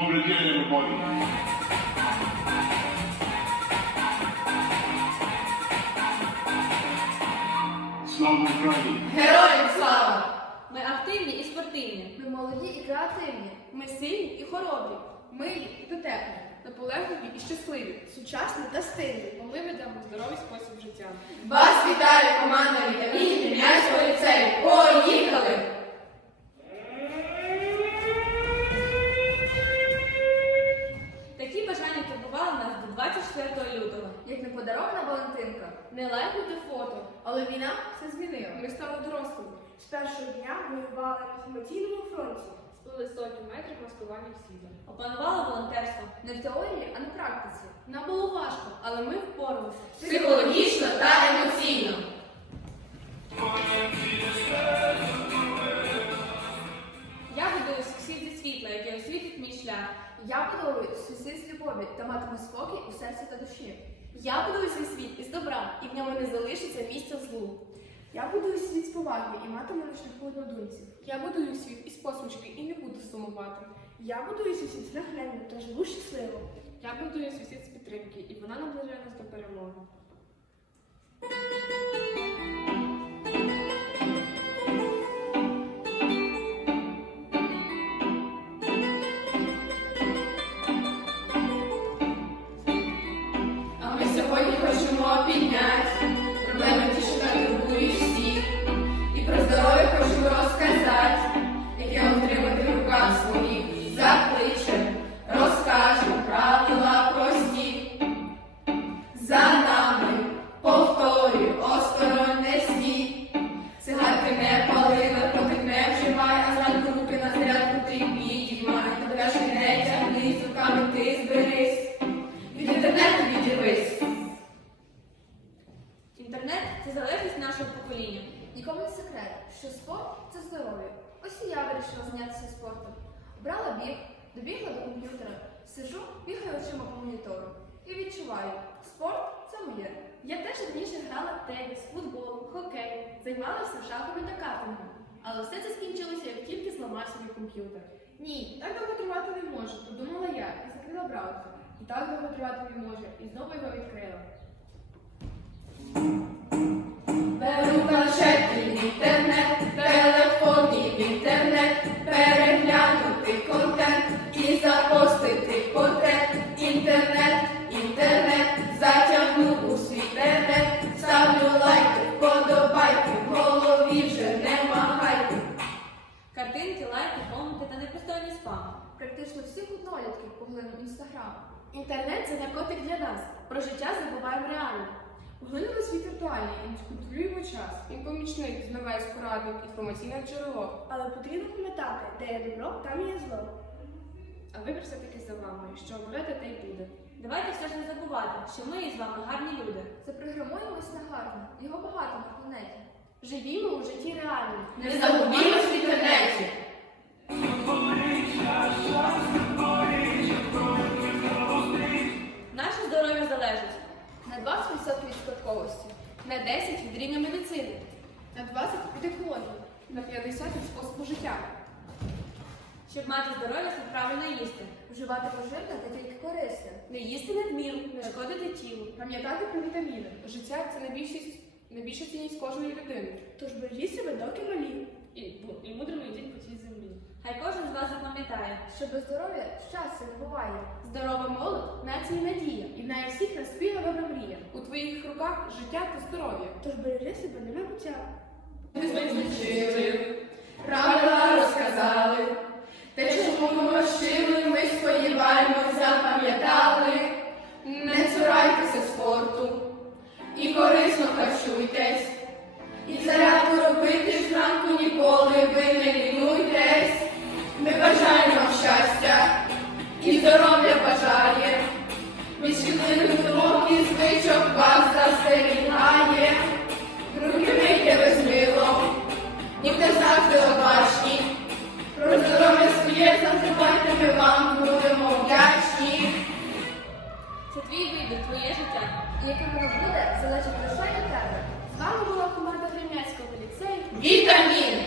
День, everybody. Слава Україні! Героям слава! Ми активні і спортивні. Ми молоді і креативні. Ми сильні і хоробрі, милі і дотепні, наполегливі і щасливі, Сучасні та стильні. бо ми ведемо здоровий спосіб життя. Вас вітає команда Вітамін Дем'янського ліцею. Як не подарована Валентинка. Не лайкуйте фото. Але війна все змінила. Ми стали дорослими. З першого дня воювали на інформаційному фронті. Сплили сотні метрів маскування світу. Опанували волонтерство. Не в теорії, а на практиці. Нам було важко, але ми впоралися. Психологічно та емоційно. Я будую сусід зі світла, яке освітить мій шлях. Я будовую свій з любові та матиму спокій у серці та душі. Я буду свій світ із добра, і в ньому не залишиться місця злу. Я буду світ з поваги і матиму на шляху однодумців. Я будую світ із посмішки і не буду сумувати. Я будую свій світ з натхненням та живу щасливо. Я будую світ з підтримки, і вона наближає нас до перемоги. Вирішила зайнятися спортом. Брала біг, добігла до комп'ютера, сижу, бігаю очима по монітору і відчуваю, спорт це моє. Я теж раніше грала теніс, футбол, хокей, займалася шахами та картингом. Але все це скінчилося, як тільки зламався мій комп'ютер. Ні, так довго тривати не може, подумала я і закрила браузер. І так довго тривати не може, і знову його відкрила. Свій тернет, ставлю лайки, вподобайки, в голові вже нема гайки. Картинки, лайки, коменти та непристойний спам. Практично всіх однолітків поглинув інстаграм. Інтернет це наркотик для нас. Про життя забуваємо реально. Поглинули світ віртуальний і контролюємо час. Він помічник, знавець, порадник, інформаційне джерело. Але потрібно пам'ятати, де є добро, там є зло. А вибір все-таки за вами. Що оберете, те й буде. Давайте все ж не забувати, що ми із вами гарні люди. Запрограмуємось на гарно, його багато на планеті. Живімо у житті реальному. Не загубімось в інтернеті. Наше здоров'я залежить. На 20% від спадковості. На 10 від рівня медицини, На 20 від екології. на 50% від способу життя. Щоб мати здоров'я, слід правильно їсти. Вживати поживне та тільки корисне. Не їсти надміру, не шкодити тілу. Пам'ятати про вітаміни. Життя це найбільшість, найбільша цінність кожної людини. Тож бережіть себе доки малі. І, і мудрими йдіть по цій землі. Хай кожен з вас запам'ятає. Що без здоров'я щастя не буває. Здорова молодь нації надія. І в неї всіх нас спільна добра мрія. У твоїх руках життя та здоров'я. Тож бережи себе на майбуття. Це твій вибір, твоє життя. І яке воно буде, залежить лише від тебе. З вами була команда Грем'янського ліцею. Вітамін!